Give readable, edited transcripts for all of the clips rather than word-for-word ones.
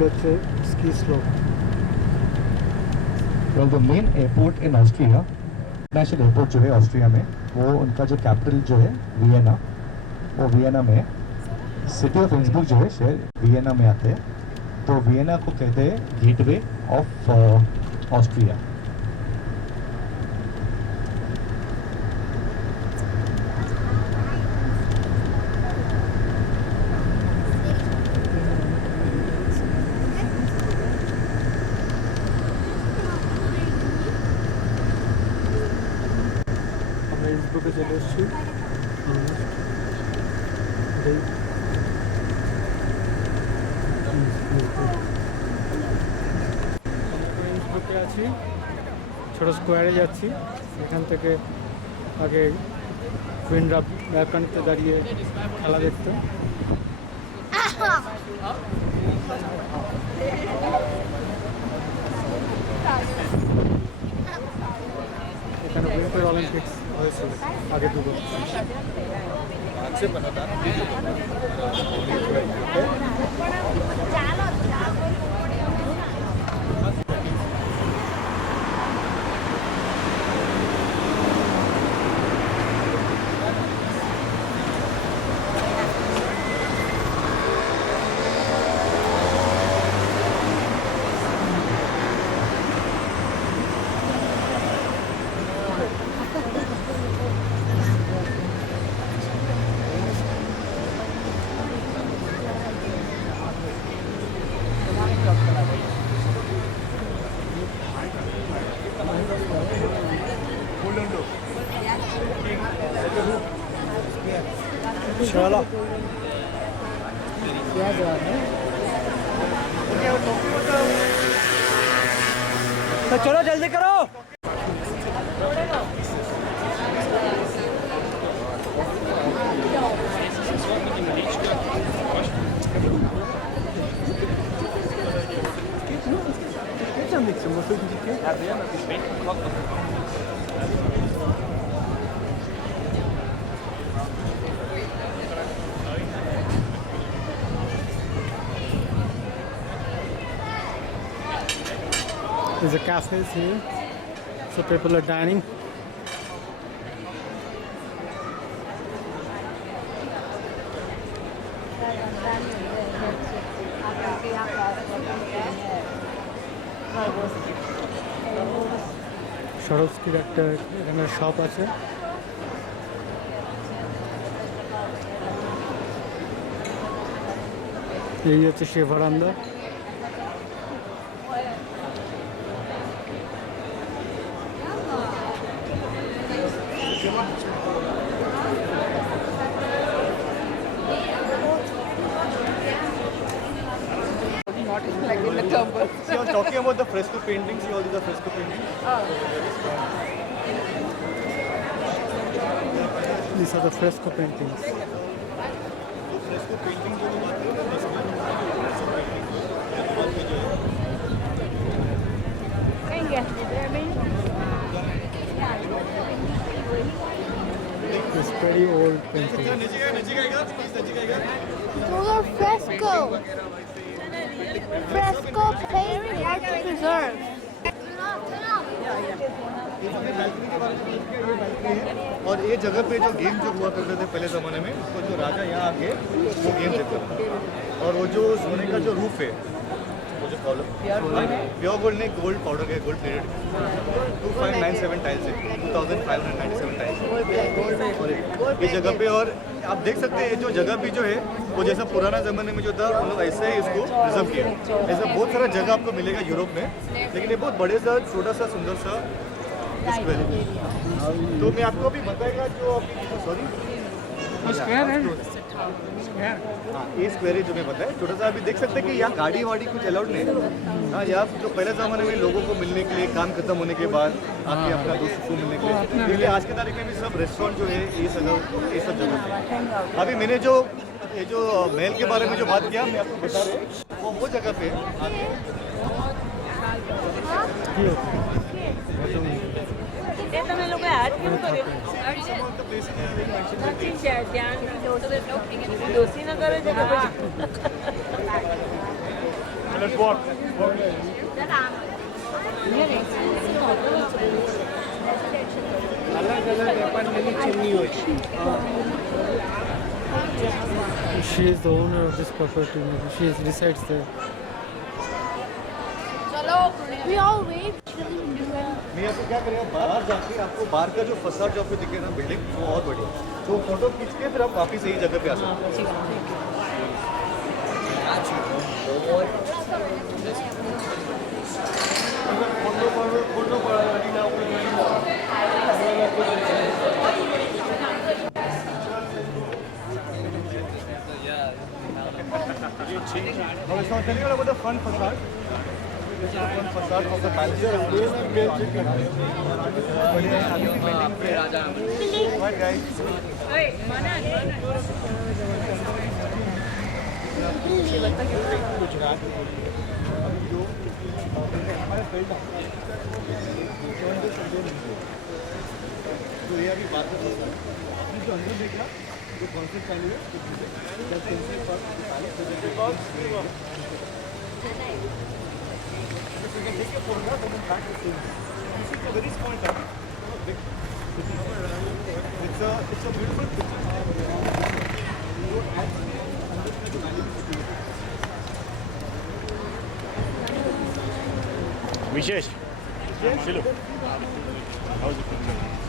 এগুলো হচ্ছে ski slope. Well, the main airport in Austria, national airport जो है ऑस्ट्रिया में, वो उनका जो कैपिटल जो है वियना, वो वियना में है। सिटी ऑफ इंसब्रुक जो है शहर वियना में आते हैं, तो वियना को कहते हैं गेटवे ऑफ ऑस्ट्रिया। ইন্সব্রুকে চলে এসেছি। ইন্সব্রুকে আছি, ছোট স্কোয়ারে যাচ্ছি। এখান থেকে আগে কুইনরা ব্যালকনিতে দাঁড়িয়ে খেলা দেখতে। এখানে উইন্টার অলিম্পিক্স হয়েছিল আগে দুটো। चलो तो चलो जल्दी करो। There's a cafes here, so people are dining. সরস্কির একটা এখানে শপ আছে। এই হচ্ছে সে বারান্দা। Like in the temple. See, I was talking about the fresco paintings. See all these are fresco paintings. These are the fresco paintings. Fresco painting जो बात है ना, It's pretty old painting. Those are fresco. Fresco painting art to preserve. और ये जगह पे जो game जो हुआ करते थे पहले ज़माने में, तो जो राजा यहाँ आके वो गेम देखते थे। और वो जो सोने का जो रूफ है, वो जो कॉलम प्योर गोल्ड नहीं, गोल्ड पाउडर का गोल्ड प्लेटेड 2597 टाइल्स है, 2597 टाइल्स ये जगह पे। और आप देख सकते हैं जो जगह भी जो है वो जैसा पुराना ज़माने में जो था उन लोग ऐसे ही इसको प्रिजर्व किया। ऐसा बहुत सारा जगह आपको मिलेगा यूरोप में, लेकिन ये बहुत बड़े सा छोटा सा सुंदर सा स्क्वायर है। तो मैं आपको अभी बताएगा जो सॉरी स्क्वायर है। हाँ ये स्क्वायर है जो मैं बताया छोटा सा। अभी देख सकते हैं कि यहाँ गाड़ी वाड़ी कुछ अलाउड नहीं है। हाँ यहाँ जो पहले ज़माने में लोगों को मिलने के लिए काम खत्म होने के बाद आके अपना दोस्त को मिलने के लिए, इसलिए आज की तारीख में भी सब रेस्टोरेंट जो है ये सब जगह है। अभी मैंने जो ये जो महल के बारे में जो बात किया मैं आपको बता रहे वो जगह पे También lo que hay, अलग अलग apartment chimney હોય. She is the owner of this property. She resides there. We all wave. मैं आपको क्या करेगा बाहर जाके आपको बाहर का जो फसाड जो आपको दिखे ना बिल्डिंग वो बहुत बढ़िया तो फोटो खींच के फिर आप वापस यही जगह पे आ सकते हैं Now it's not telling you about the front facade. This is the front facade of the palace. Right, guys. तो ये अभी बात कर सकता है जो अंदर देखना जो कॉन्सेप्ट पहले है you can take a photograph and then back the scene. You see, it's a very small town. It's a beautiful picture. Vishesh. Shilu. How's it going?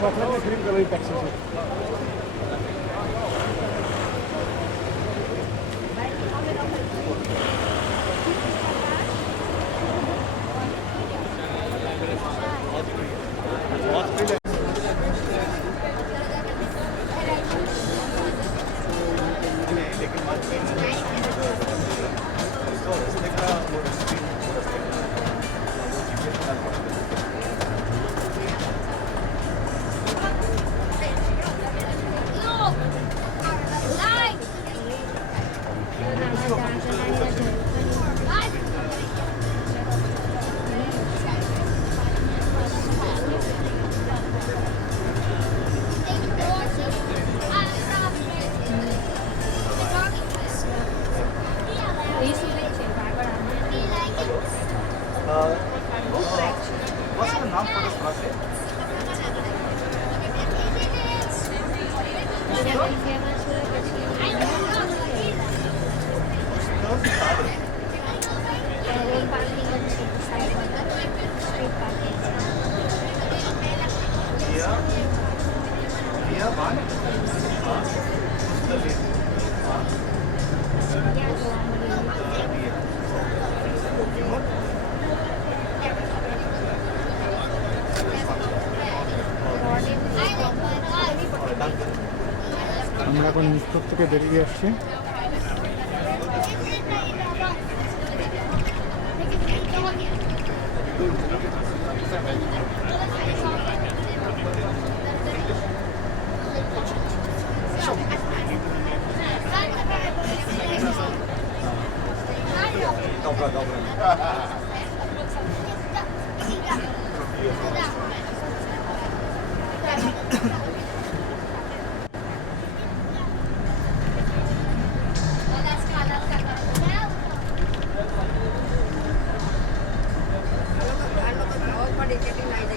Chocolate में cream कलर पैक से What's the name for this process? আমরা এখন নিস্তর থেকে বেরিয়ে আসছি Getting nice.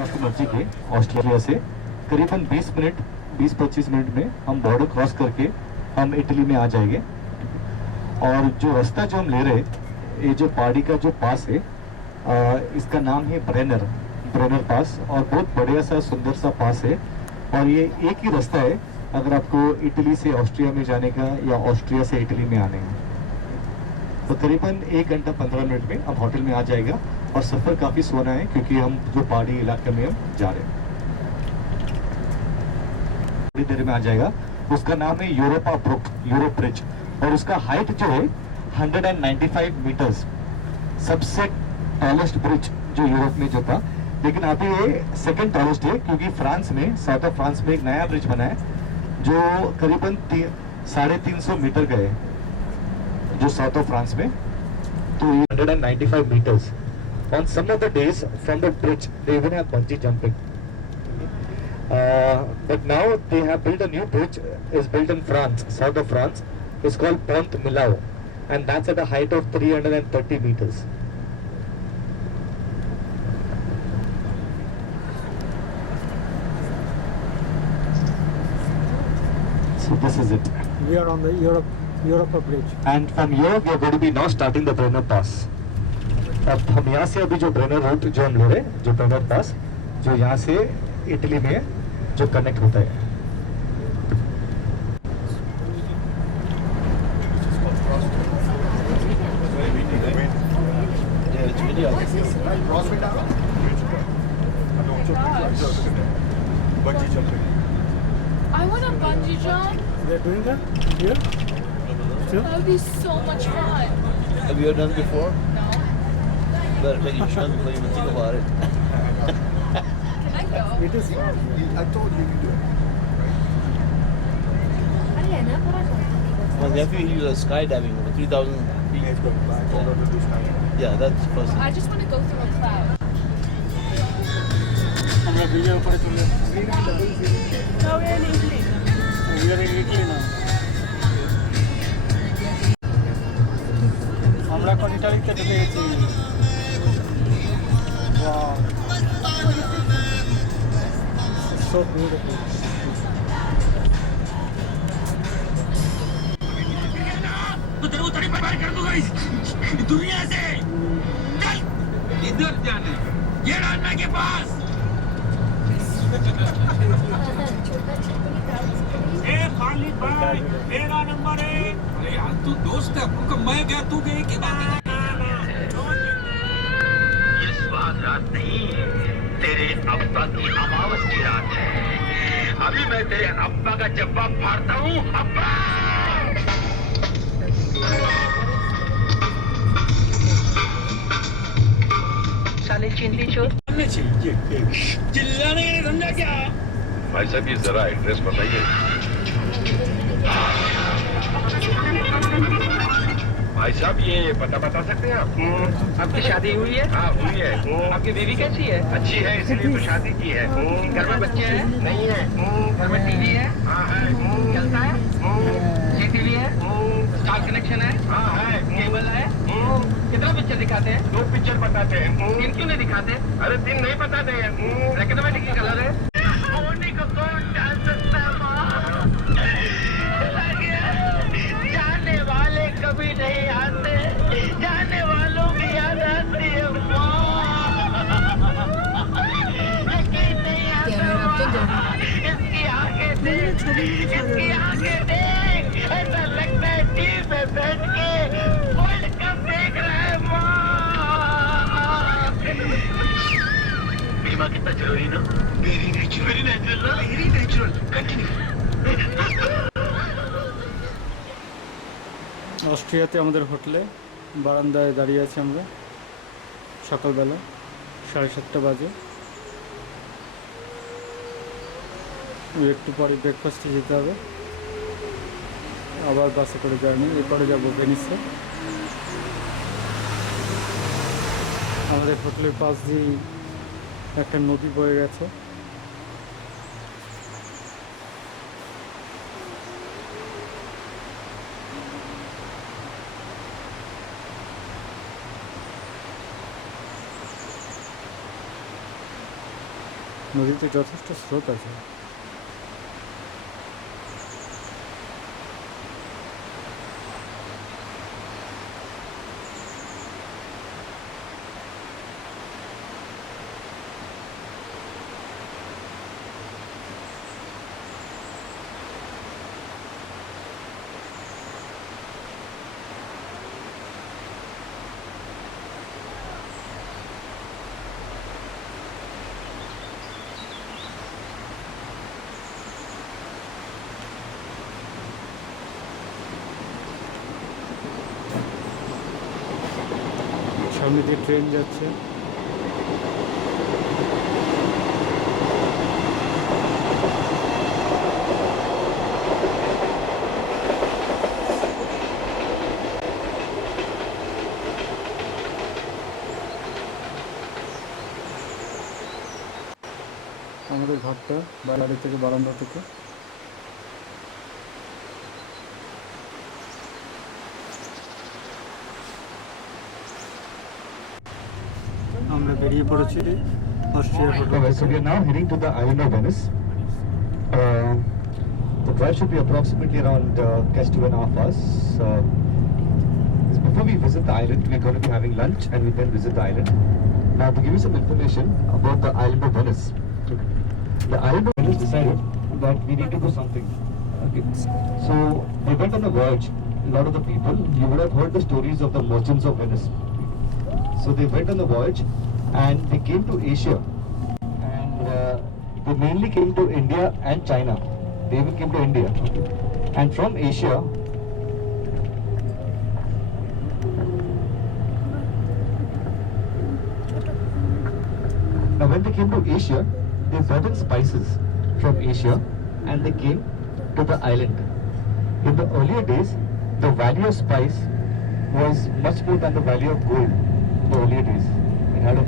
काफ़ी नज़दीक है ऑस्ट्रेलिया से। करीबन 20-25 मिनट में हम बॉर्डर क्रॉस करके हम इटली में आ जाएंगे। और जो रास्ता जो हम ले रहे हैं, ये जो पहाड़ी का जो पास है, इसका नाम है ब्रेनर पास, और बहुत बढ़िया सा सुंदर सा पास है। और ये एक ही रास्ता है अगर आपको इटली से ऑस्ट्रिया में जाने का या ऑस्ट्रिया से इटली में आने का। तो करीबन 1 घंटा 15 मिनट में अब होटल में आ जाएगा। और सफ़र काफ़ी सोना है क्योंकि हम जो पहाड़ी इलाके में हम जा रहे हैं। थोड़ी देर में आ जाएगा। उसका नाम है यूरोप ब्रिज, और उसका हाइट जो है 195 मीटर्स, सबसे टॉलेस्ट ब्रिज जो यूरोप में जो था। लेकिन अभी ये सेकंड टॉलेस्ट है क्योंकि फ्रांस में, साउथ ऑफ फ्रांस में एक नया ब्रिज बना है जो करीबन 350 मीटर का है, जो साउथ ऑफ फ्रांस में। तो 195 meters. On some of the days from the bridge, they even have bungee jumping. But now they have built a new bridge. Is built in France, south of France. It's called Pont Millau, and that's at a height of 330 meters. So this is it. We are on the Europa Bridge. And from here we are going to be now starting the Brenner Pass. अब हम यहाँ से अभी जो brainer root जो हम ले रहे हैं, जो ब्रेनर पास जो यहाँ से इटली में जो कनेक्ट होता है। I want a bungee jump. They're doing that here? Still? That would be so much fun. Have you ever done it before? No. Better take insurance before you even think about it. Can I go? It is fun. I told you to do it. My nephew, he was skydiving over 3,000 feet. Yeah, that's the first thing. I just want to go through a cloud. আমরা ব্রিজের উপরে চলে No, we're in Italy. We are in Italy now. আমরা এখন ইটালিতে ঢুকে গেছি। Wow. So beautiful. तो तेरे को तड़ी पर कर दूंगा इस दुनिया से। चल इधर जाने ये रान्ना के पास। ए खालिद भाई मेरा नंबर है। अरे यार तू दोस्त है, आपको मैं क्या तू गए की बात है। ये स्वाद रात नहीं है, तेरे अब्बा की अमावस की रात है। अभी मैं तेरे अब्बा का जवाब फाड़ता हूँ। अब्बा साले चिंदी चोर। चिल्लाने का समझा क्या? भाई साहब ये जरा एड्रेस बताइए। भाई साहब ये पता बता सकते हैं आप? आपकी शादी हुई है? हाँ हुई है। आपकी बीवी कैसी है? अच्छी है, इसलिए तो शादी की है। घर में बच्चे हैं? नहीं है। घर में टीवी है? हाँ है। चलता है? ये टीवी है? स्टार कनेक्शन है? हाँ है। केबल है? कितना पिक्चर दिखाते हैं? 2 पिक्चर बताते हैं। दिन क्यों नहीं दिखाते? अरे दिन नहीं बताते हैं। ब्लैक एंड व्हाइट की कलर है? होने को कौन डाल सकता है माँ? जाने वाले कभी नहीं आते, जाने वालों की याद आती है माँ। यकीन नहीं आता माँ। इसकी आंखें देख, इसकी आंखें देख, ऐसा लगता है टीवी पे बैठ के वर्ल्ड कप देख रहा है माँ। बीमा कितना जरूरी ना? वेरी नेचुरल ना? Very natural. कंटिन्यू। অস্ট্রিয়াতে আমাদের হোটেলে বারান্দায় দাঁড়িয়ে আছি আমরা, সকালবেলা 7:30 বাজে। একটু পরে ব্রেকফাস্টে যেতে হবে, আবার বাসে করে জার্নি। এরপরে যাবো ভেনিসে। আমাদের হোটেলের পাশ দিয়ে একটা নদী বয়ে গেছে। নদীতে যথেষ্ট স্রোত আছে। সামনে দিয়ে ট্রেন যাচ্ছে। আমাদের ঘরটা বাড়ি থেকে বারান্দা থেকে আমরা বেরিয়ে পড়েছি অস্ট্রিয়ার Okay, so we are now heading to the island of Venice. The drive should be approximately around catch 2.5 hours. Before we visit the island, we are going to be having lunch and we then visit the island. Now, to give you some information about the island of Venice. The island of Venice decided that we need to do something. Okay. So they went on a voyage. A lot of the people, you would have heard the stories of the merchants of Venice. So they went on the voyage and they came to Asia. And they mainly came to India and China. They even came to India. And from Asia, now when they came to Asia, they brought in spices from Asia and they came to the island. In the earlier days, the value of spice was much more than the value of gold. In the earlier days, it had a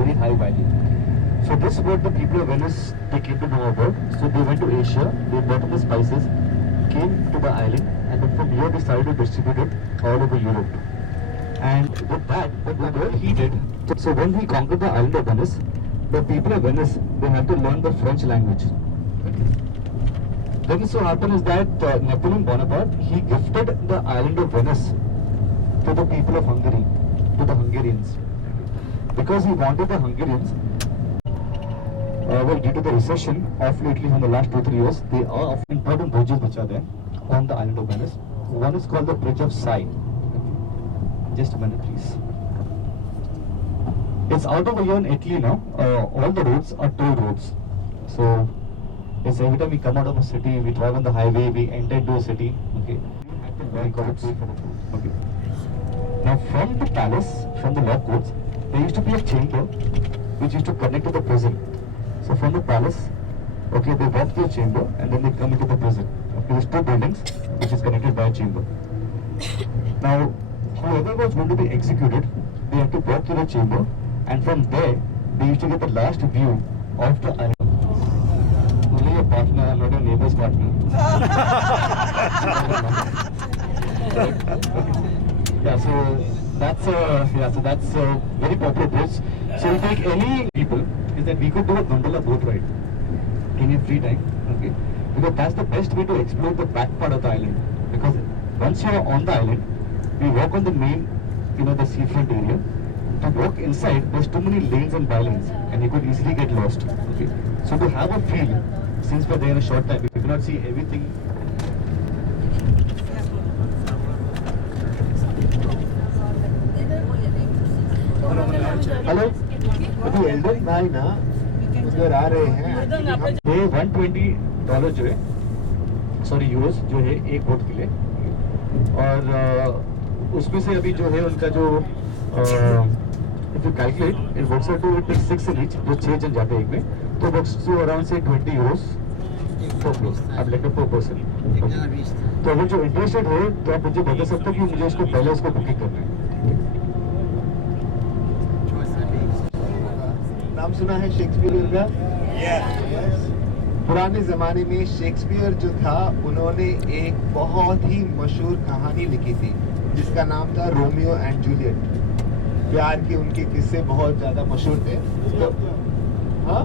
very high value. So this is what the people of Venice, they came to know about. So they went to Asia, they brought in the spices, came to the island, and then from here they started to distribute it all over Europe. And with that, what he did, so when he conquered the island of Venice, the people of Venice, they had to learn the French language. Then it so happened is that Napoleon Bonaparte, he gifted the island of Venice to the people of Hungary, to the Hungarians. Because he wanted the Hungarians, well, due to the recession of lately from the last 2-3 years, they are of important bridges which are there on the island of Venice. One is called the Bridge of Sai. Just a minute, please. It's out over here in Italy now. All the roads are toll roads. So, it's every time we come out of a city, we drive on the highway, we enter into a city. Okay. We call it pay for the food. Okay. Now, from the palace, from the law courts, there used to be a chamber which used to connect to the prison. So from the palace, okay, they walk to the chamber and then they come into the prison. Okay, there's 2 buildings which is connected by a chamber. Now, whoever was going to be executed, they had to walk to the chamber, and from there, they used to get the last view of the island. Only your partner, not your neighbor's partner. Yeah, so that's a very popular bridge. So you take any people, is that we could do a gondola boat ride in your free time, okay? Because that's the best way to explore the back part of the island. Because once you are on the island, we walk on the main, the seafront area. To walk inside, there's too many lanes and bylanes, and you could easily get lost. Okay, so to have a feel, since we're there in a short time, we cannot see everything. Hello. अभी Elden भाई ना उधर आ रहे हैं। ये $120 जो है, sorry Euros जो है एक बोट के लिए, और उसमें से अभी जो है उनका जो if you calculate, it works out to it takes 6 in each, जो 6 जन जाते हैं एक में, तो works to around say 20 euros per person, अब लेकर per person. तो अगर जो इंटरेस्टेड है तो आप मुझे बता सकते हो कि मुझे इसको पहले उसको बुकिंग करना है. नाम सुना है शेक्सपियर का? पुराने ज़माने में शेक्सपियर जो था, उन्होंने एक बहुत ही मशहूर कहानी लिखी थी जिसका नाम था रोमियो एंड जूलियट. प्यार के उनके किस्से बहुत ज़्यादा मशहूर थे. तो हाँ,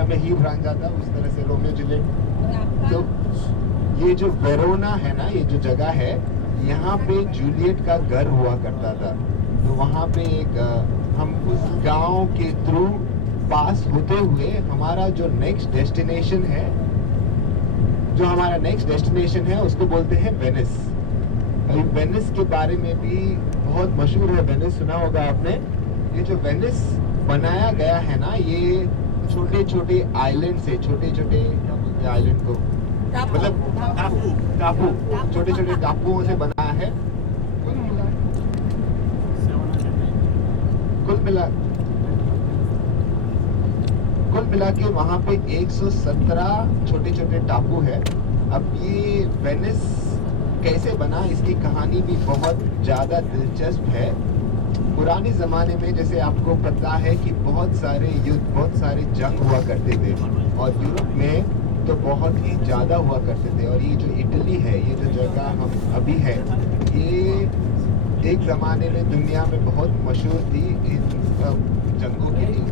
ऑस्ट्रिया में हीर रांझा था, उस तरह से रोमियो जूलियट। तो ये जो वेरोना है ना, ये जो जगह है, यहाँ पे जूलियट का घर हुआ करता था। तो वहाँ पे एक हम उस गांव के थ्रू पास होते हुए हमारा जो नेक्स्ट डेस्टिनेशन है, उसको बोलते हैं वेनिस। अभी वेनिस के बारे में भी बहुत मशहूर है, वेनिस सुना होगा आपने। ये जो वेनिस बनाया गया है ना, ये छोटे छोटे आइलैंड से, छोटे छोटे आइलैंड को मतलब टापू, छोटे छोटे टापुओं से बनाया है। कुल मिला के वहाँ पे 117 छोटे छोटे टापू है। अब ये वेनिस कैसे बना, इसकी कहानी भी बहुत ज़्यादा दिलचस्प है। पुराने ज़माने में जैसे आपको पता है कि बहुत सारे युद्ध, बहुत सारे जंग हुआ करते थे, और यूरोप में तो बहुत ही ज़्यादा हुआ करते थे। और ये जो इटली है, ये जो जगह हम अभी है, ये एक ज़माने में दुनिया में बहुत मशहूर थी इन जंगों के लिए।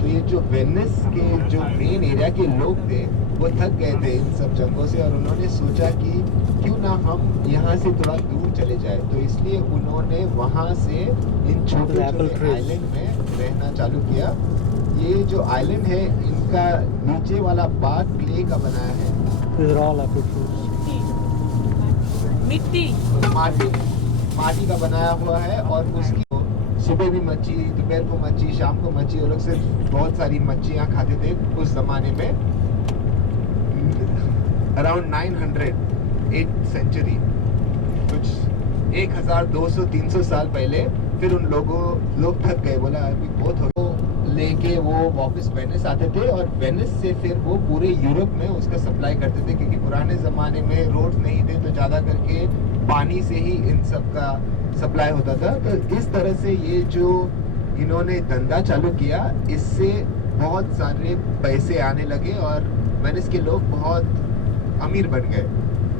तो ये जो वेनिस के जो मेन एरिया के लोग थे, वो थक गए थे इन सब जंगों से, और उन्होंने सोचा कि क्यों ना हम यहाँ से थोड़ा दूर चले जाए। तो इसलिए उन्होंने वहाँ से इन छोटे छोटे आइलैंड में रहना चालू किया। ये जो आइलैंड है, इनका नीचे वाला पार्ट क्ले का बनाया है, मिट्टी माटी का बनाया हुआ है। और उसकी सुबह भी मच्छी, दोपहर को मच्छी, शाम को मच्छी, वो लोग से बहुत सारी मच्छियाँ खाते थे उस जमाने में। अराउंड 900 8th सेंचुरी, कुछ 1200-300 साल पहले। फिर उन लोग थक गए, बोला अभी बहुत हो गया, लेके वो वापस वेनिस आते थे, और वेनिस से फिर वो पूरे यूरोप में उसका सप्लाई करते थे, क्योंकि पुराने ज़माने में रोड नहीं थे, तो ज़्यादा करके पानी से ही इन सब का सप्लाई होता था। तो इस तरह से ये जो इन्होंने धंधा चालू किया, इससे बहुत सारे पैसे आने लगे और वेनिस के लोग बहुत अमीर बन गए।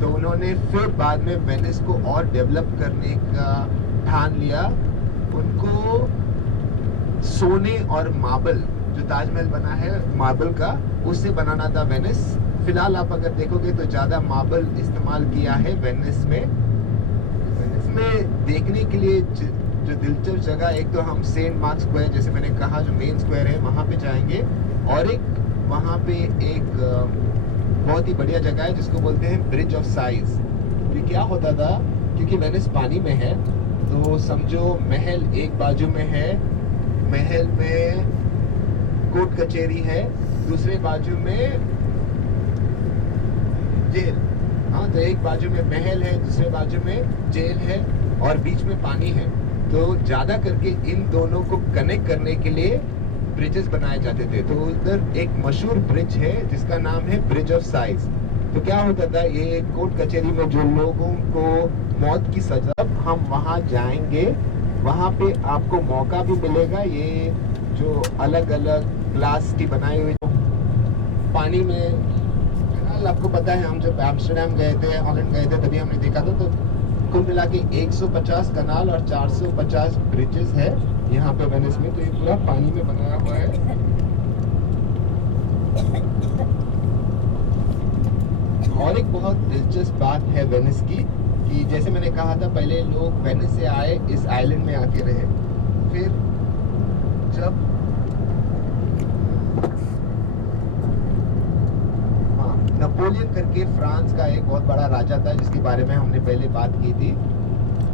तो उन्होंने फिर बाद में वेनिस को और डेवलप करने का ठान लिया। उनको सोने और मार्बल, जो ताजमहल बना है मार्बल का, उससे बनाना था वेनिस। फिलहाल आप अगर देखोगे तो ज़्यादा मार्बल इस्तेमाल किया है वेनिस में। वेनिस में देखने के लिए जो दिलचस्प जगह, एक तो हम सेंट मार्क स्क्वायर, जैसे मैंने कहा जो मेन स्क्वायर है, वहाँ पे जाएंगे, और एक वहाँ पे एक बहुत ही बढ़िया जगह है जिसको बोलते हैं ब्रिज ऑफ साइज। ये क्या होता था, क्योंकि वेनिस पानी में है, तो समझो महल एक बाजू में है, महल में कोर्ट कचहरी है, दूसरे बाजू में जेल। हाँ, तो एक बाजू में महल है, दूसरे बाजू में जेल है, और बीच में पानी है। तो ज़्यादा करके इन दोनों को कनेक्ट करने के लिए ब्रिजेस बनाए जाते थे। तो उधर एक मशहूर ब्रिज है जिसका नाम है ब्रिज ऑफ साइज। तो क्या होता था, ये कोर्ट कचहरी में जो लोगों को मौत की सजा, हम वहाँ जाएंगे, वहाँ पे आपको मौका भी मिलेगा। ये जो अलग अलग ग्लास की बनाई हुई पानी में, आपको पता है हम जब एम्स्टर्डम गए थे, हॉलैंड गए थे, तभी हमने देखा था। तो कुल मिला के 150 कनाल और 450 ब्रिजेस है यहाँ पे वेनिस में। तो ये पूरा पानी में बनाया हुआ है। और एक बहुत दिलचस्प बात है वेनिस की, कि जैसे मैंने कहा था पहले, लोग वेनिस से आए, इस आइलैंड में आके रहे। फिर जब नेपोलियन करके फ्रांस का एक बहुत बड़ा राजा था, जिसके बारे में हमने पहले बात की थी।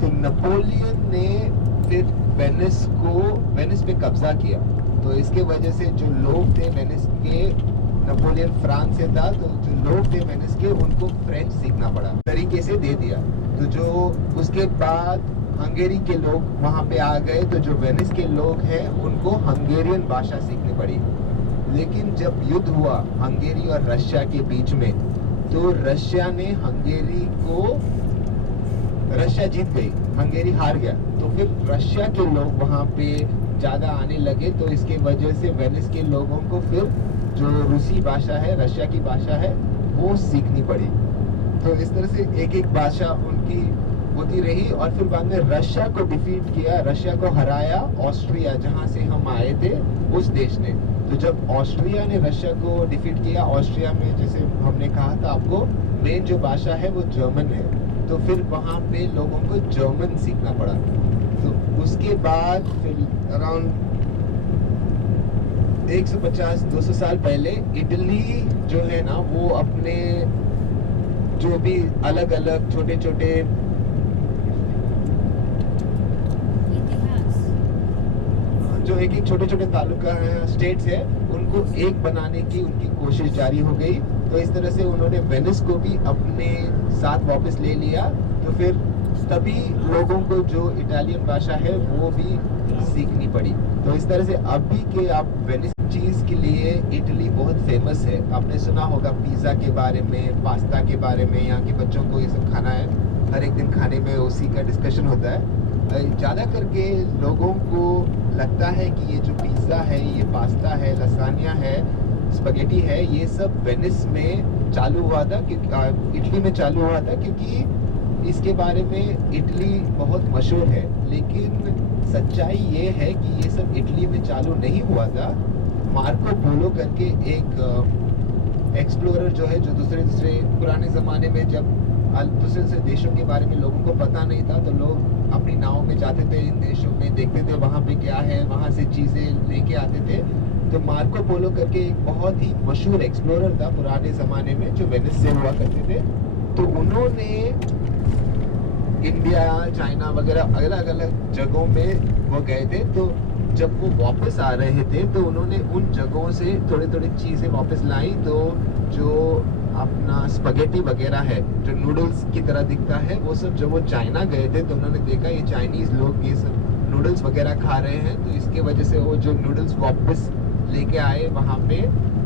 तो नेपोलियन ने फिर वेनिस पे कब्जा किया। तो इसके वजह से जो लोग थे वेनिस के, नेपोलियन फ्रांस से था, तो जो लोग थे वेनिस के, उनको फ्रेंच सीखना पड़ा, तरीके से दे दिया। तो जो उसके बाद हंगेरी के लोग वहाँ पे आ गए, तो जो वेनिस के लोग हैं उनको हंगेरियन भाषा सीखनी पड़ी। लेकिन जब युद्ध हुआ हंगेरी और रशिया के बीच में, तो रशिया ने हंगेरी को, रशिया जीत गई, हंगेरी हार गया। तो फिर रशिया के लोग वहाँ पे ज़्यादा आने लगे। तो इसके वजह से वेनिस के लोगों को फिर जो रूसी भाषा है, रशिया की भाषा है, वो सीखनी पड़ी। तो इस तरह से एक एक भाषा उनकी होती रही और फिर बाद में रशिया को डिफीट किया, रशिया को हराया ऑस्ट्रिया, जहां से हम आए थे उस देश ने। तो जब ऑस्ट्रिया ने रशिया को डिफीट किया, ऑस्ट्रिया में जैसे हमने कहा था आपको मेन जो भाषा है वो जर्मन है, तो फिर वहाँ पे लोगों को जर्मन सीखना पड़ा। तो उसके बाद फिर अराउंड 150-200 साल पहले इटली जो है ना वो अपने जो भी अलग अलग छोटे छोटे जो एक छोटे छोटे तालुका है, स्टेट्स है, उनको एक बनाने की उनकी कोशिश जारी हो गई। तो इस तरह से उन्होंने वेनिस को भी अपने साथ वापस ले लिया। तो फिर तभी लोगों को जो इटालियन भाषा है वो भी सीखनी पड़ी। तो इस तरह से अभी के आप वेनिस चीज के लिए इटली बहुत फेमस है। आपने सुना होगा पिज्जा के बारे में, पास्ता के बारे में, यहाँ के बच्चों को ये सब खाना है, हर एक दिन खाने में उसी का डिस्कशन होता है। ज़्यादा करके लोगों को लगता है कि ये जो पिज़्ज़ा है, ये पास्ता है, लसानिया है, स्पगेटी है, ये सब वेनिस में चालू हुआ था, क्योंकि इटली में चालू हुआ था, क्योंकि इसके बारे में इटली बहुत मशहूर है। लेकिन सच्चाई ये है कि ये सब इटली में चालू नहीं हुआ था। मार्को पोलो करके एक एक्सप्लोरर जो है, जो दूसरे पुराने ज़माने में जब दूसरे देशों के बारे में लोगों को पता नहीं था, तो लोग अपनी नाव में जाते थे, इन देशों में देखते थे वहाँ पे क्या है, वहाँ से चीज़ें लेके आते थे। तो मार्को पोलो करके एक बहुत ही मशहूर एक्सप्लोरर था पुराने ज़माने में, जो वेनिस से हुआ करते थे। तो उन्होंने इंडिया, चाइना वगैरह अलग अलग जगहों में वो गए थे। तो जब वो वापस आ रहे थे तो उन्होंने उन जगहों से थोड़ी थोड़ी चीज़ें वापस लाई। तो जो अपना स्पगेटी वगैरह है, जो नूडल्स की तरह दिखता है, वो सब जब वो चाइना गए थे तो उन्होंने देखा ये चाइनीज़ लोग ये सब नूडल्स वगैरह खा रहे हैं। तो इसके वजह से वो जो नूडल्स वापस लेके आए वहाँ पे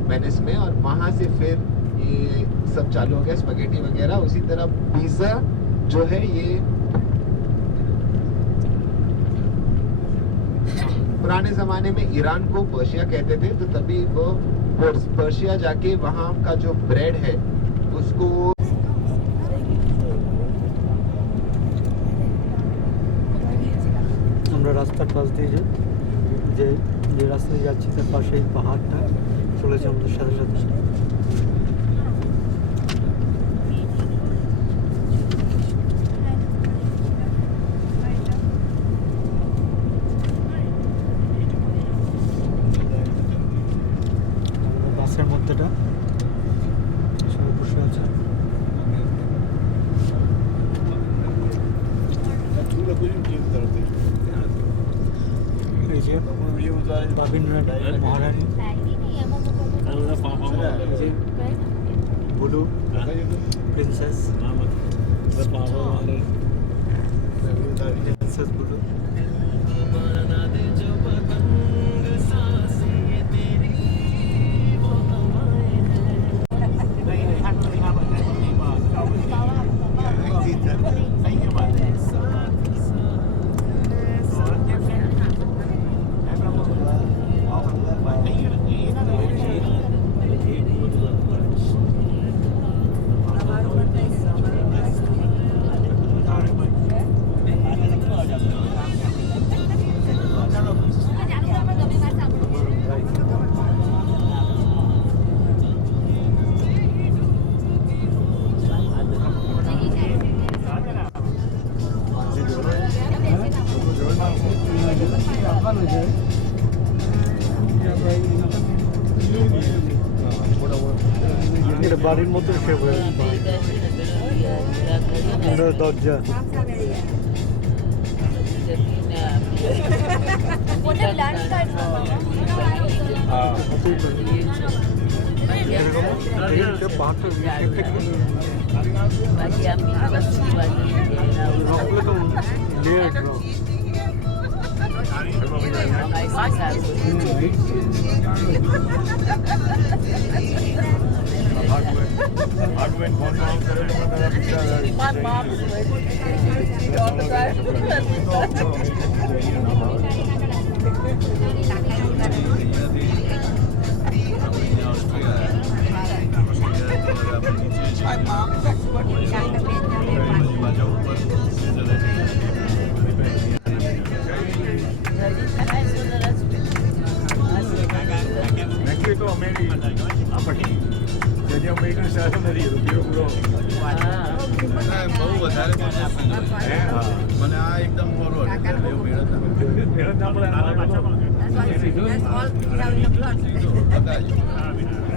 वेनिस में, और वहाँ से फिर ये सब चालू हो गया, स्पगेटी वगैरह। उसी तरह पिज़्ज़ा जो है ये पुराने ज़माने में ईरान को पर्शिया कहते थे, तो तभी वो पर्शिया जाके वहाँ का जो ब्रेड है उसको আমরা রাস্তার পাশ দিয়ে যে রাস্তায় যাচ্ছি তার পাশেই পাহাড়টা চলেছে আমাদের সাথে সাথে। বাসের মধ্যেটা সবাই বসে আছে। মহারানী বুলু প্রিন্সেস বুলু। এটা বাড়ির মতো শেপ হয়ে এটা দরজা। পাহাড়টা রকগুলো তো layer rock. My mom jadi American saya dari Euro બહુ વધારે મને આ એકદમ ફોરવર્ડ એટલે એવું મેળત ના પડે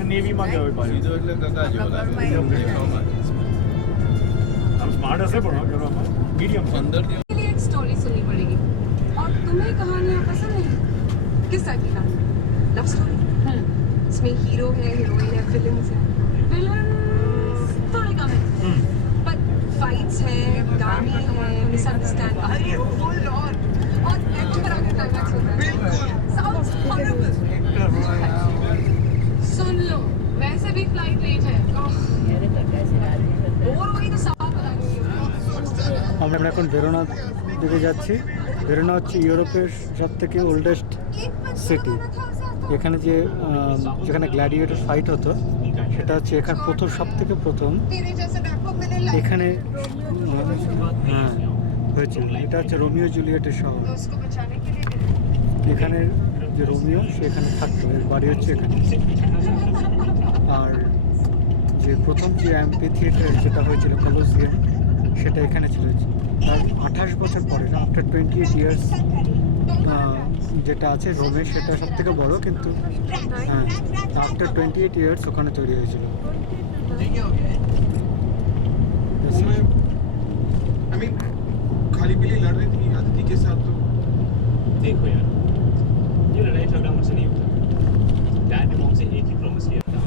નેવીમાં ગયો સીધો એટલે ગગા જેવો લાગે આમ સ્માર્ટ હશે પણ કરવામાં મીડિયમ 15 દિવસ एक स्टोरी सुननी पड़ेगी और तुम्हें कहानियाँ पसंद है किस टाइप की कहानी लव स्टोरी इसमें हीरो है हीरोइन है फिल्म्स है विलन्स थोड़े कम है पर फाइट्स है गाने है मिसअंडरस्टैंडिंग और एंड पर आकर क्लाइमैक्स होता है साउंड्स हॉरिबल सुन लो वैसे भी फ्लाइट लेट है बोर हो गई तो साउंड बता रही हूँ আমরা এখন ভেরোনা দিকে যাচ্ছি। ভেরোনা হচ্ছে ইউরোপের সব থেকে ওল্ডেস্ট সিটি। এখানে যেখানে গ্ল্যাডিয়েটর ফাইট হতো সেটা হচ্ছে এখানে সব থেকে প্রথম এখানে হ্যাঁ হয়েছিল। এটা হচ্ছে রোমিও জুলিয়েটের শহর। এখানে যে রোমিও সে এখানে থাকতো, এর বাড়ি হচ্ছে এখানে। আর যে প্রথম যে অ্যাম্পি থিয়েটার যেটা হয়েছিল কলোসিয়াম সেটা এখানে ছিল। তার 28 বছর পরে আফটার 28 ইয়ার্স যেটা আছে রোমে সেটা সব থেকে বড়, কিন্তু হ্যাঁ আফটার 28 ইয়ার্স ওখানে তৈরি হয়েছিল। खाली पीली लड़ रही थी आदित्य के साथ तो देखो यार ये लड़ाई झगड़ा मुझसे नहीं होता डैड ने मॉम से एक ही प्रॉमिस किया था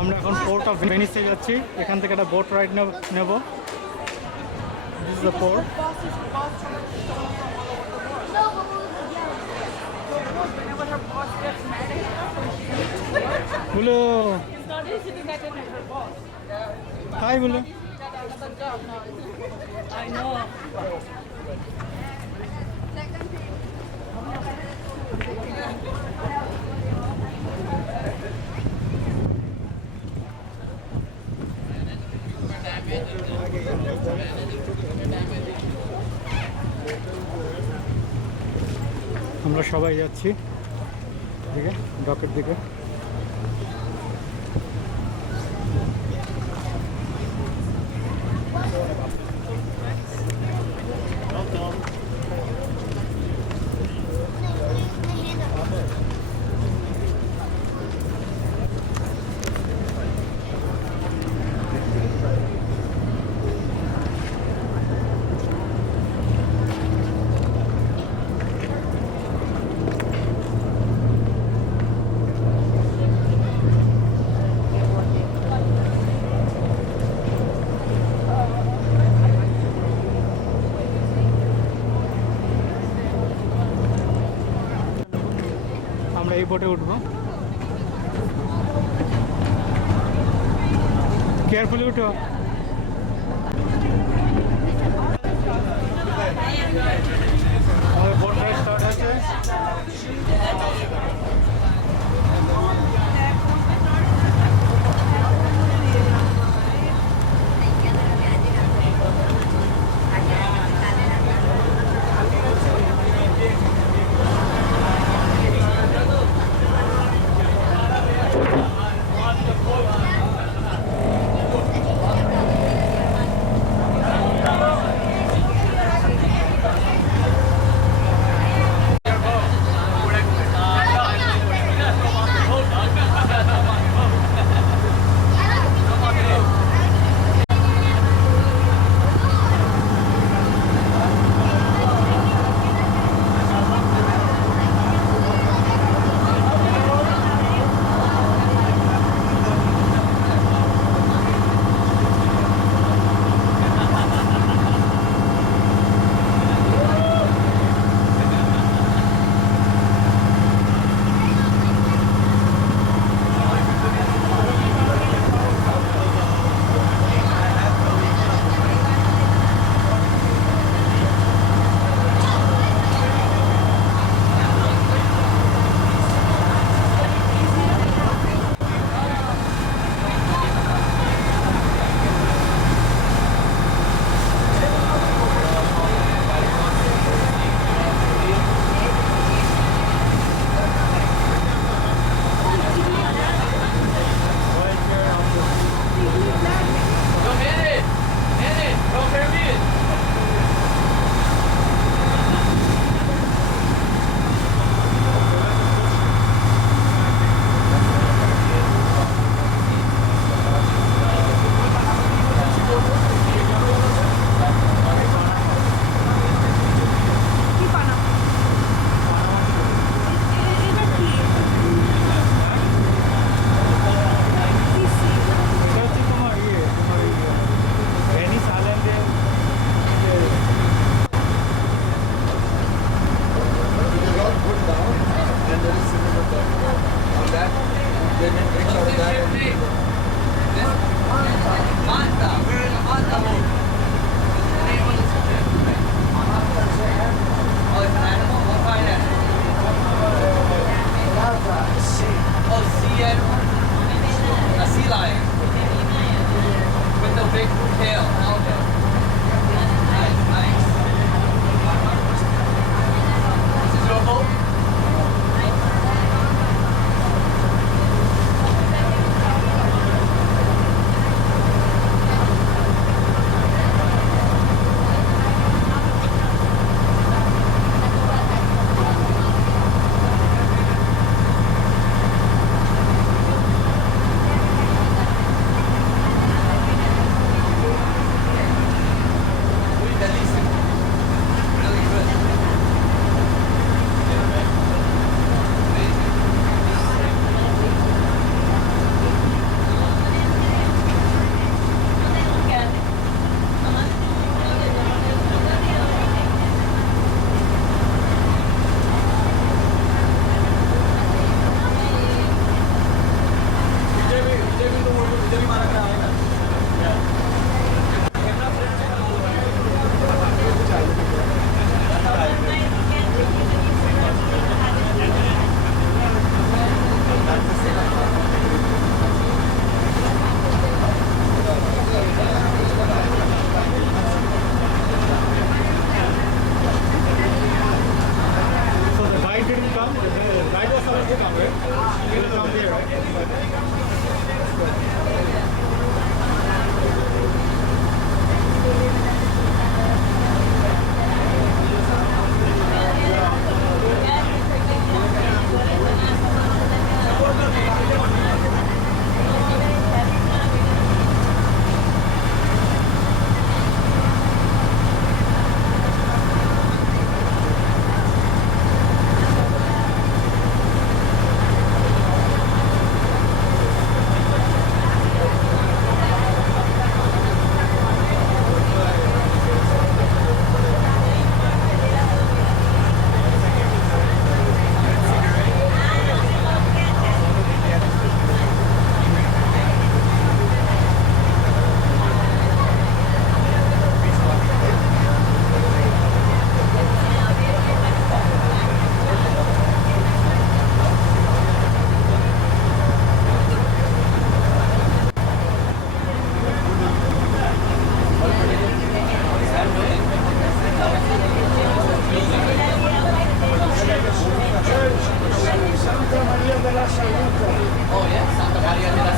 আমরা এখন পোর্ট অফ ভেনিসে যাচ্ছি। এখান থেকে একটা বোট রাইড নেব। This is the port. বলো হাই বলো। I know. আমরা সবাই যাচ্ছি দিকে ডকের দিকে। আমরা এই বোটে উঠবো। কেয়ারফুলি উঠো। আমাদের বোট রাইড স্টার্ট হয়েছে। Oh yeah, Santa Maria della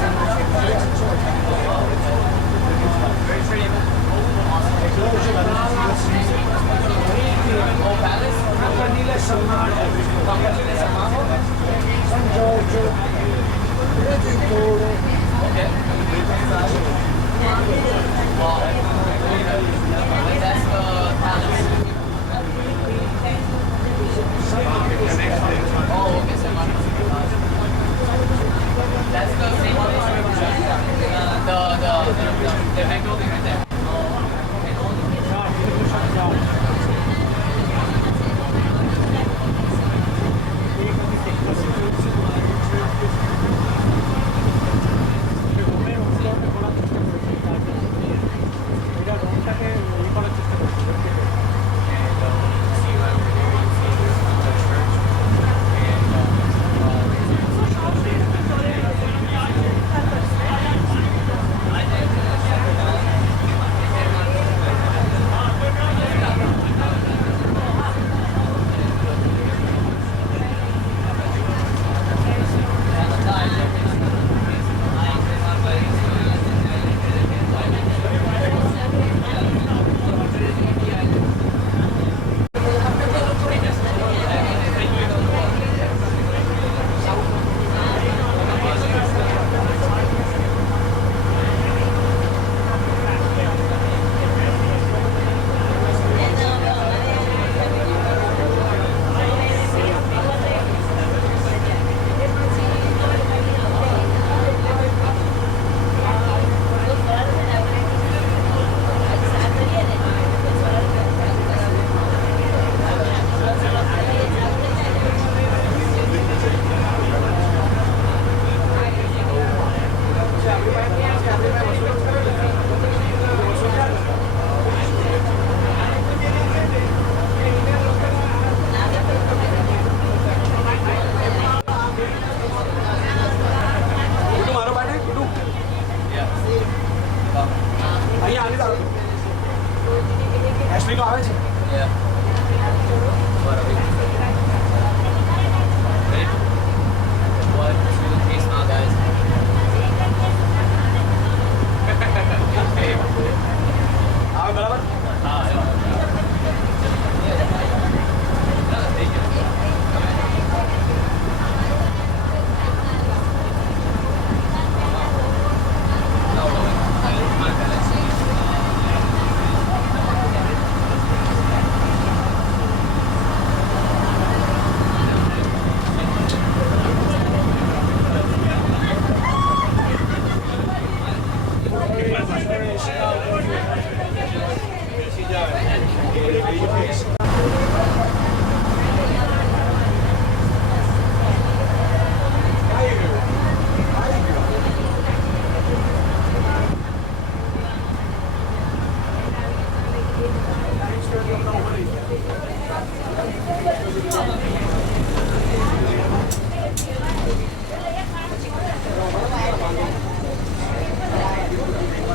Oh, Palace? Campanile San Marco. San Giorgio. Okay. Wow. That's the palace. Oh, okay, San Marco. That's the same one. The big building right there.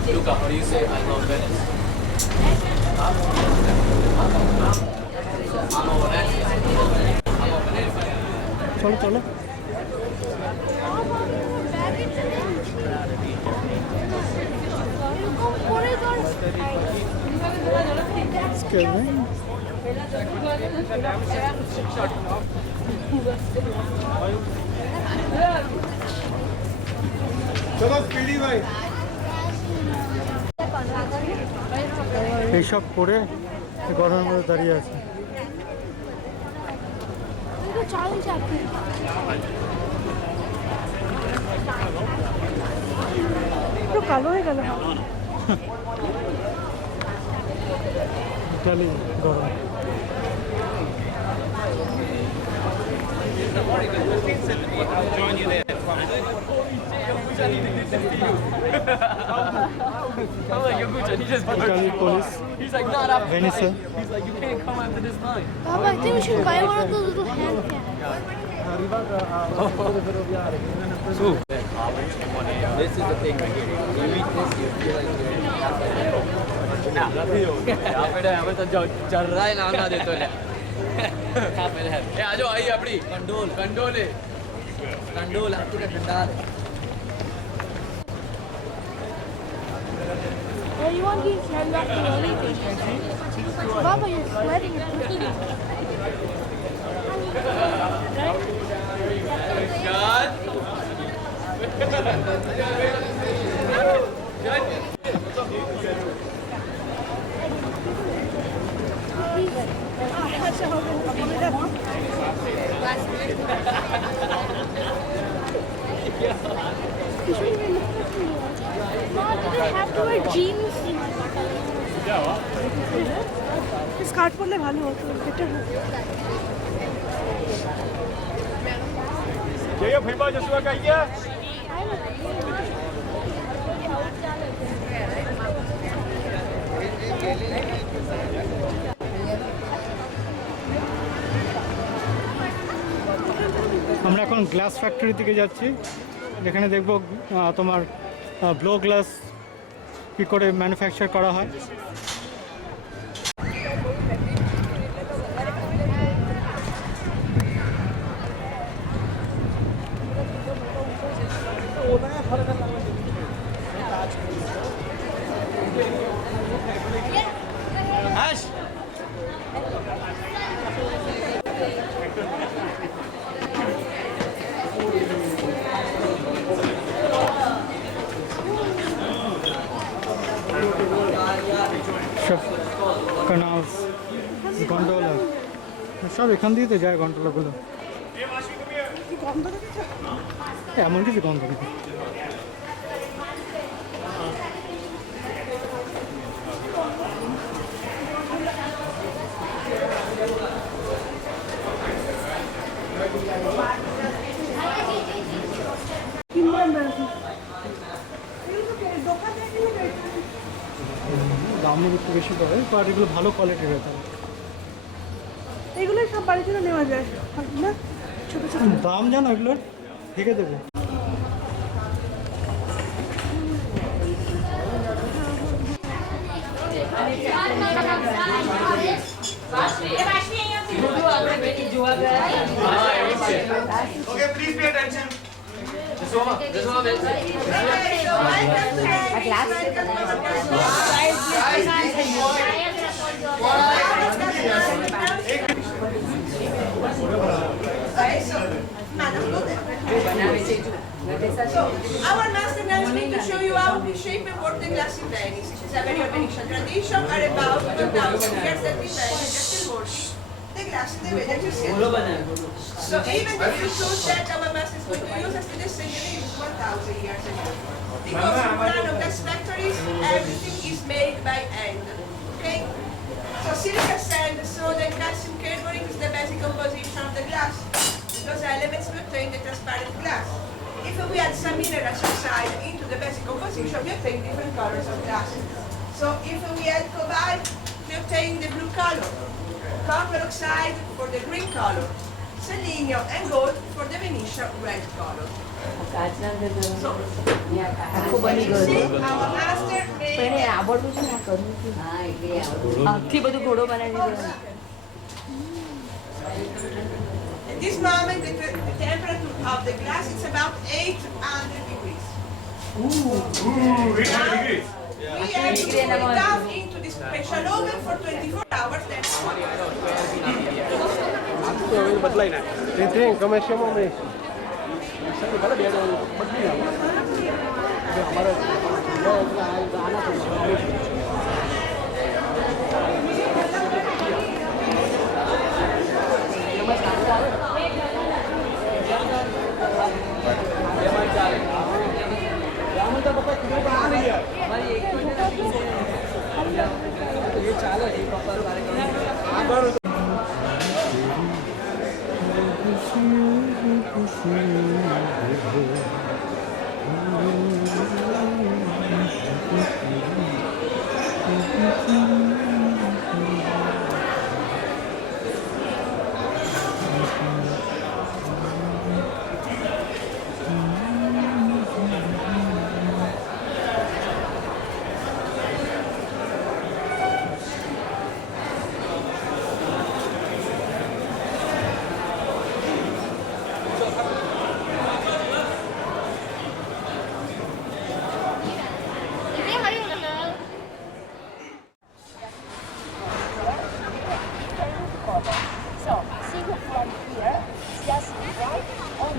Luca, what do you say? I love Venice. I'm a Venezia. I'm a Venezia. চলো চলো Excuse me. चलो speedy भाई এইসব করে গরমের মধ্যে দাঁড়িয়ে আছে পুরো কালো হয়ে গেল ইটালি গরম Italian police. He's like, not after Venice. tonight. He's like, you can't come after this night. Papa, I think we should buy one of those little hand cams. This is the thing right here. You eat this, you feel like you're हमें तो चल रहा है नाम ना दे तो ले ए आ जाओ आई अपनी condole कंडोले Oh, you want these hand back to early pictures? Baba, you're sweating. have to wear jeans. Skirt পরলে ভালো হতো বেটার হতো Jaya Bhaiba Joshua का क्या আমরা এখন গ্লাস ফ্যাক্টরি থেকে যাচ্ছি, যেখানে দেখব তোমার ব্লো গ্লাস কী করে ম্যানুফ্যাকচার করা হয়। সব কানালস গন্ডোলা সব এখান দিয়ে তো যায় গন্ডোলাগুলো, এমন কিছু গন্ধ নেই। দামও একটু বেশি পড়ে, বাট এগুলো ভালো কোয়ালিটির হতে হবে। এগুলো সব বাড়ির জন্য নেওয়া যায় না, ছোট ছোট দাম জানো এগুলোর থেকে দেবে। Okay, please pay attention. So, our master now is going to show you how we shape and work the glass in Venice. It is a very Venetian tradition, are about 1,000 years that in Venice are still working the glass in the way that you see. So even the fructose that our master is going to use as the same is 1,000 years ago. Because in Murano glass factories, everything is made by hand. Okay? So silica sand, soda, and calcium carbonate is the basic composition of the glass. Those elements we obtain the transparent glass. If we add some minerals oxide into the basic composition, we obtain different colors of glass. So if we add cobalt, we obtain the blue color. Copper oxide for the green color. Selenium and gold for the Venetian red color. So, as you see, our master at this moment, the temperature of the glass is about 800 degrees. Ooh, 800 degrees. We have to put it down into this special oven for 24 hours. Then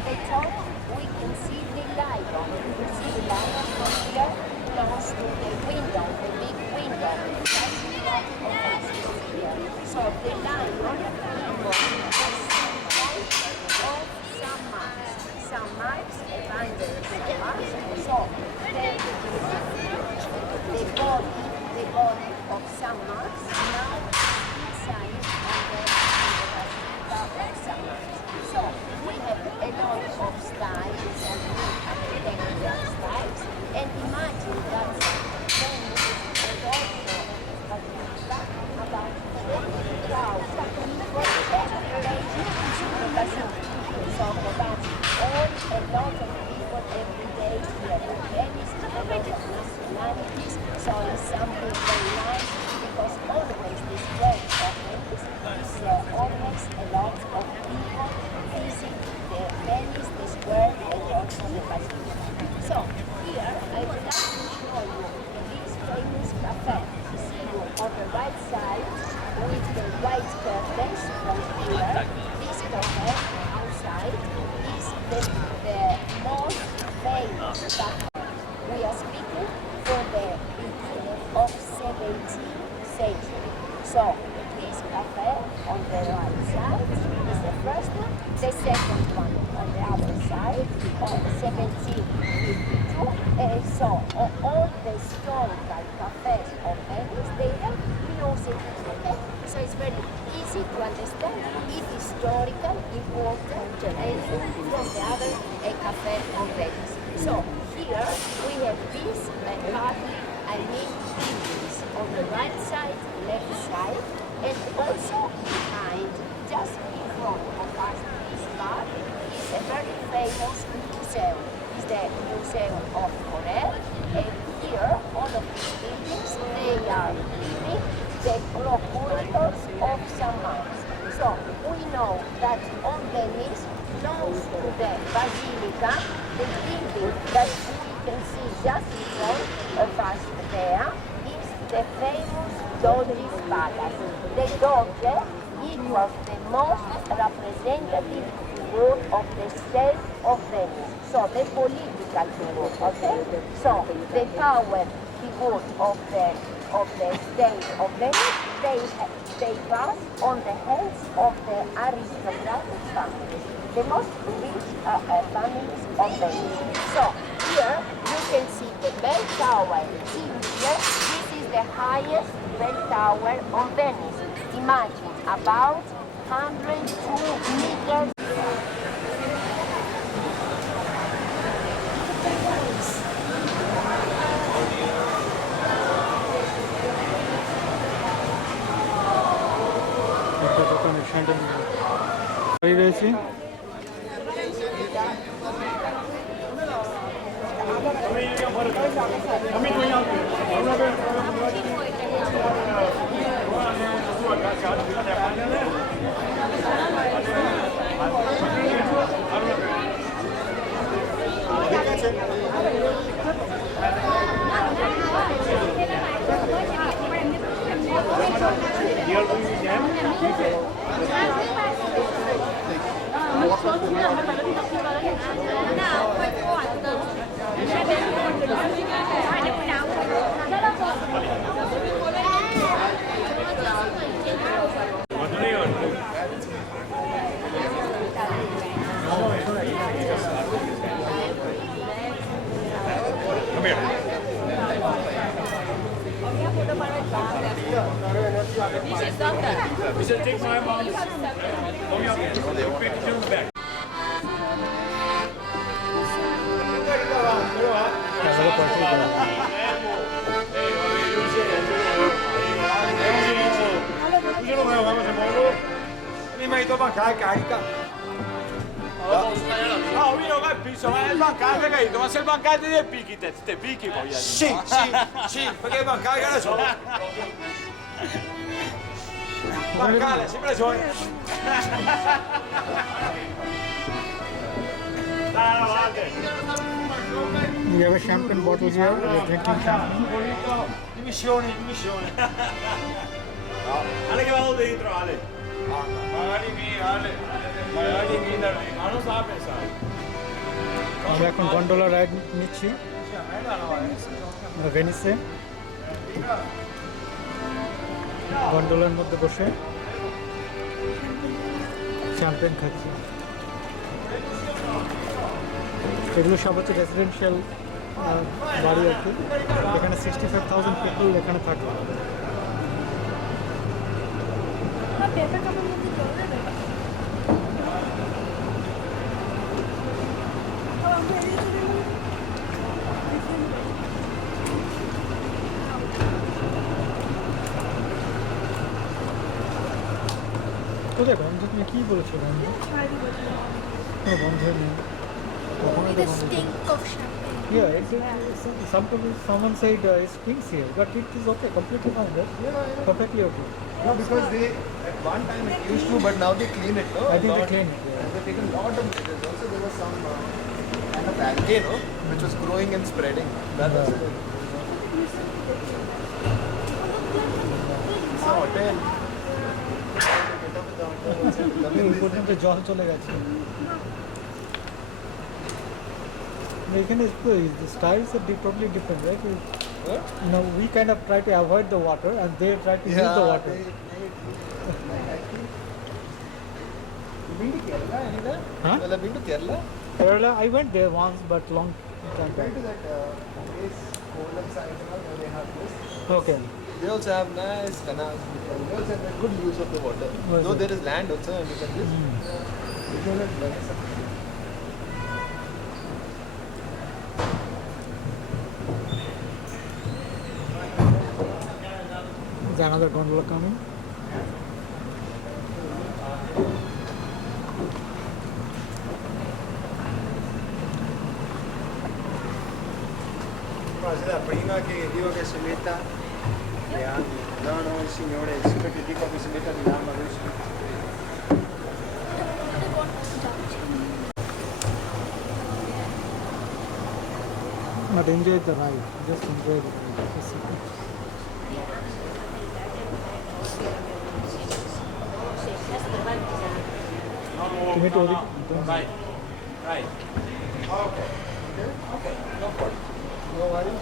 the top, we can see the lion. You see the lion from here, close to the window, the big window. That's the top of us here. So the lion people of some marks. Some marks, abandoned marks. So the body of some marks now inside on the some marks. So we have a lot of styles and architectural styles, and imagine that then and also about 40,000 people every day in Brazil. So that's all a lot of people every day here. Venice, a lot of nationalities, so it's something very nice because always this place of Venice is always a lot of people visit the Venice, the square, and also the basilica. So here I would like to show you this famous cafe. See you on the right side with the white curtains from here. This cafe outside is the most famous cafe. We are speaking for the beginning of 17th century. So this cafe on the right side is the first one, the second one on the other side on 1752. So all the historical cafes of Venice, they have music. Okay? So it's very easy to understand if historical important and from the other a cafe of Venice. So here we have this buildings on the right side, left side, and also behind, just in front of us, this bar is a very famous museum. It's the Museum of Corel, and here all of these buildings, they are living the procurators of St. Mark's. So we know that on Venice, close to the Basilica, the building that we can see just in front of us there is the famous Doge's Palace. The Doge equals the most representative figure of the state of Venice. So the political figure, okay? So the power figure of the state of Venice, they pass on the heads of the aristocratic families, the most rich families of Venice. So here you can see the bell tower. See here, this is the highest bell tower on Venice. Imagine about 102 meters. হয়ে রয়েছে We should take my mom's. Oh, yeah. Picture in the back. Prima di bancare carica. No, io capisco, ma il bancare carica, ma se il bancare ti picchi te picchi poi. Sì, perché il bancare è solo. Bancare, si ragione. Dai, avanti. We have a champagne bottle here. We are drinking champagne. Dimissioni. Ale che vado dentro, Ale. Magari via, Ale. Magari chiederli, ma non sa pensare. আমরা এখন gondola ride নিচ্ছি ভেনিসে, গন্ডোলার মধ্যে বসে চ্যাম্পেন খাচ্ছি। এগুলো সব হচ্ছে residential বাড়ি আর কি। এখানে 65,000 পিপল এখানে থাকে। কোথায় বন্ধ? তুমি কি বলেছো বন্ধ? কোনো বন্ধ নেই। The stink of champagne. Yeah, exactly. Someone said it stinks here, but it is okay, completely fine, right? Perfectly okay. No, because they at one time it used to, but now they clean it. No? I think they Lot- clean it. And they taken a lot of measures. Also, there was some kind of algae, no, which was growing and spreading. That also. It's a hotel. এই পর্যন্ত জল চলে গেছে। এখানে the styles are totally different, right? You know, we kind of try to avoid the water, and they try to use the water. You been to Kerala anywhere? Huh? Well, I've been to Kerala. Kerala, I went there once, but long time I back. went to that place, Kolam side, where they have this. Okay. They also have nice canals. They also have good use of the water. Was Though it? there is land also, and you can just. Is another gondola coming? Da prima che dico che si metta le anni. No, no, il Signore, sempre che dico che si metta di là, ma lui si mette. But enjoy the ride. Just enjoy the ride. Just sit. Give me to Odi. Vai, vai. Ok. Ok, no problem. No worry.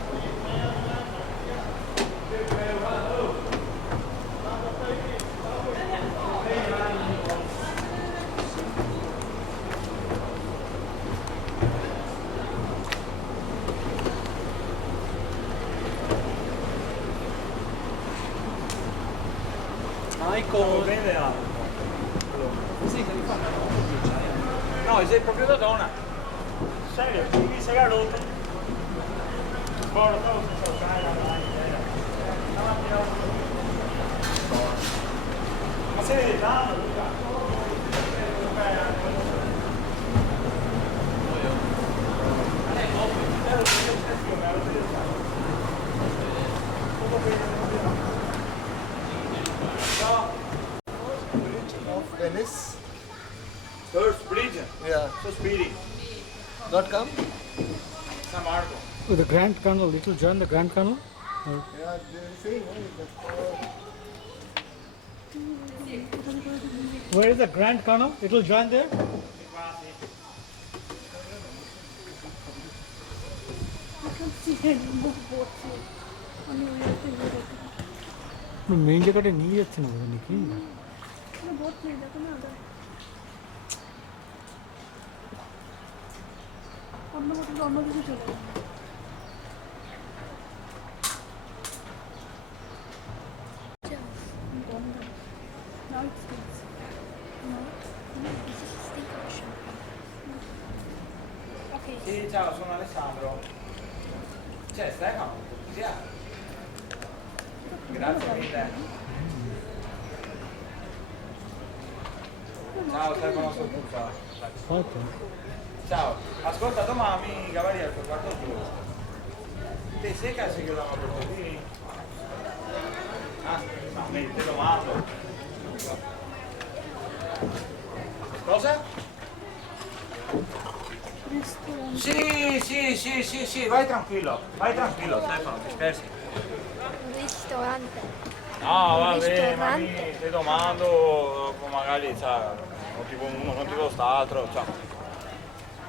Michael. Prende l'altro. Sì, che li fanno. No, sei proprio da donna. Serio, mi sei rotto. Porta, non so, ma sei vede tanto, Of Venice. First bridge. Yeah. So speedy. Not come? San Marco. Oh, the Grand Canal. It will join the Grand Canal? Or Yeah, they're saying, where is the Grand Canal? It will join there? Main জায়গাটা নিয়ে যাচ্ছে না বোধ নাকি? অন্য কিছু চলে যাবে। Now it stinks. No, this is stink of champagne. Okay. Sì, ciao, sono Alessandro. C'è Stefano? Sì. Grazie mille. Ciao Stefano Sottuccia. Okay. Ciao, ascolta domani Cavaliere per 4 giorni. Te sei che si chiudono per tutti? Ah, no, te lo mando. Cosa? Sì, vai tranquillo Stefano, ti scherzi. Ristorante. No, vabbè, ma Ristorante. te domando, dopo magari, sai, ho tipo uno, non tipo quest'altro, cioè.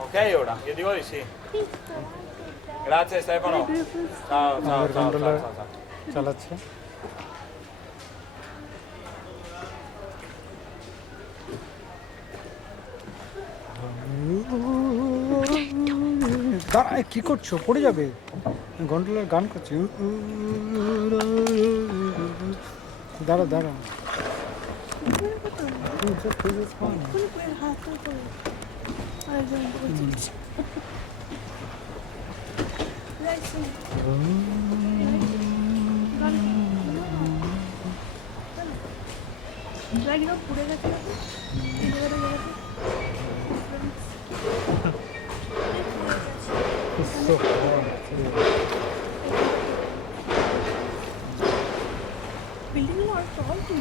Ok ora, io dico di sì. Grazie Stefano. Ciao, ciao, আমাদের ciao, gondola ciao, ciao, ciao. চালাচ্ছে। দাঁড়া, কি করছো? পড়ে যাবে। গন্ডোলার গান করছি। দাঁড়া দাঁড়া। গাড়িটা পুড়ে গেছে building R ton two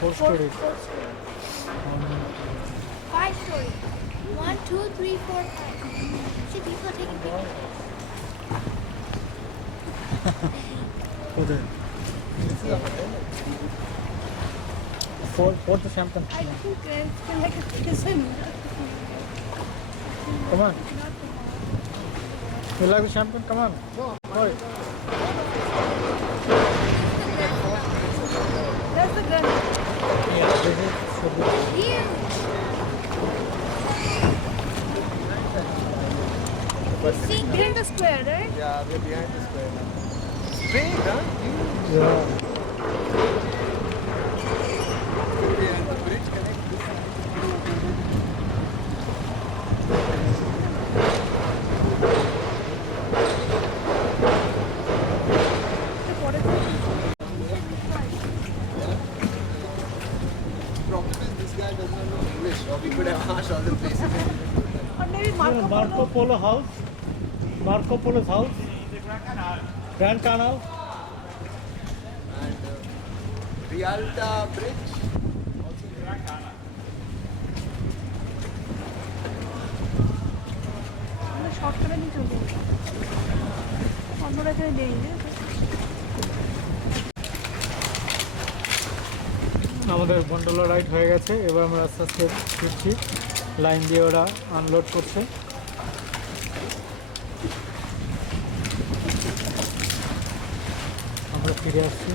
Four story. 5 story. 1, 2, 3, 4, 5. See, people are taking pictures. কোথায়? For the champagne. I think it's like a prison. Come on. You like the champagne? Come on. Hurry. That's the gun. Yeah, this is should be. Huge. See, behind the square, right? Yeah, we're behind the square now. Straight, huh? Yeah. And the bridge connects this side. Problem is this guy does not know English, or we could have asked all the places. Or maybe Marco Polo house. Marco Polo's house. Grand Canal. And Rialta Bridge. আমরা শর্টকাটে নিয়ে চলবো অন্যরা এখানে নেই আমাদের gondola ride হয়ে গেছে, এবার আমরা আস্তে আস্তে ফিরছি। লাইন দিয়ে ওরা আনলোড করছে। আমরা ফিরে আসছি।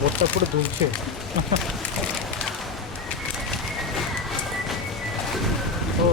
বোটটা পুরো দুলছে। ও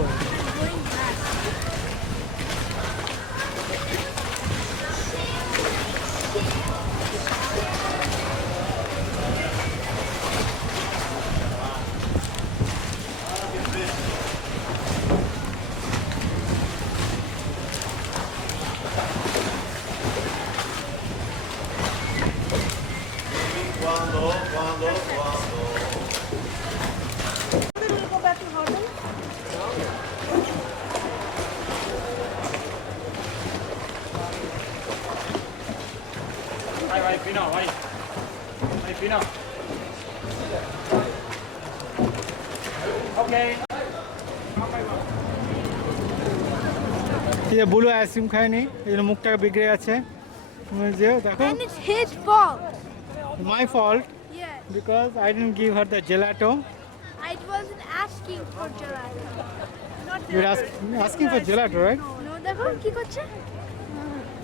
We'll go back to hotel. Vai Pino, vai. Vai Pino. Okay. এই যে বুলু আইসক্রিম খায়নি, এই জন্য মুখটা বিগড়ে আছে। যে দেখো, And it's his fault. my fault Yes. because I didn't give her the gelato. I wasn't asking for gelato. Not You're gelato. asking for gelato, right? No, দেখো কি করছে?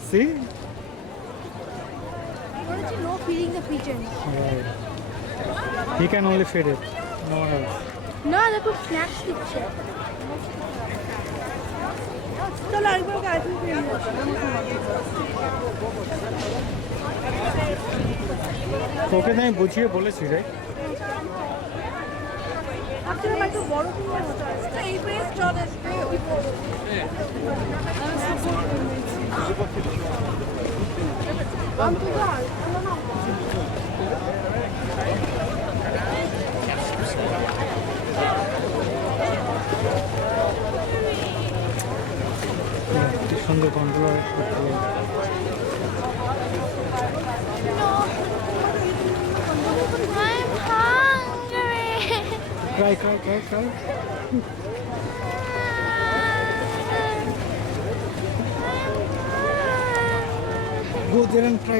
See? বলেছি no feeding the pigeon. Right. He can only feed it, no one else. না দেখো snacks দিচ্ছে। চলো আরেকবার ওকে ice cream কিনে নিয়ে আসি। ওকে তো আমি বুঝিয়ে বলেছি, রাইট? ভাবছিলাম একটু বড় কিনে হতো। এই প্রেস চলে কি সুন্দর controller. I'm hungry. Try.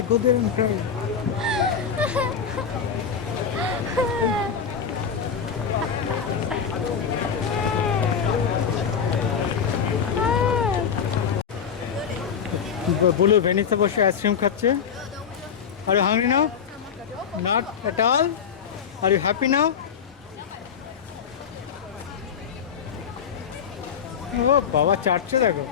Go there and try. Bulu ভেনিসে বসে আইসক্রিম খাচ্ছে। Are you hungry now? Not at all. Are you happy now? ও বাবা চাটছে দেখো।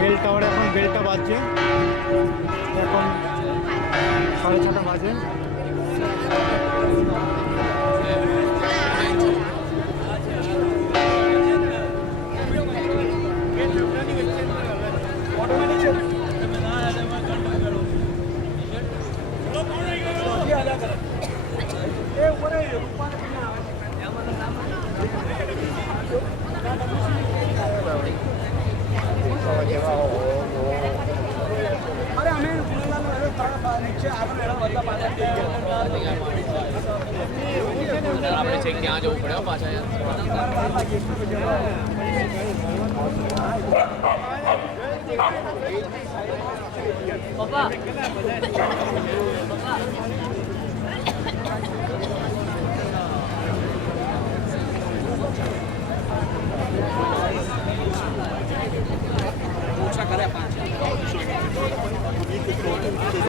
বেল টাওয়ারে এখন বেলটা বাজছে, এখন 6:30 বাজে। આપણે છેક ત્યાં જવું પડે પાછા યાર. પપ્પા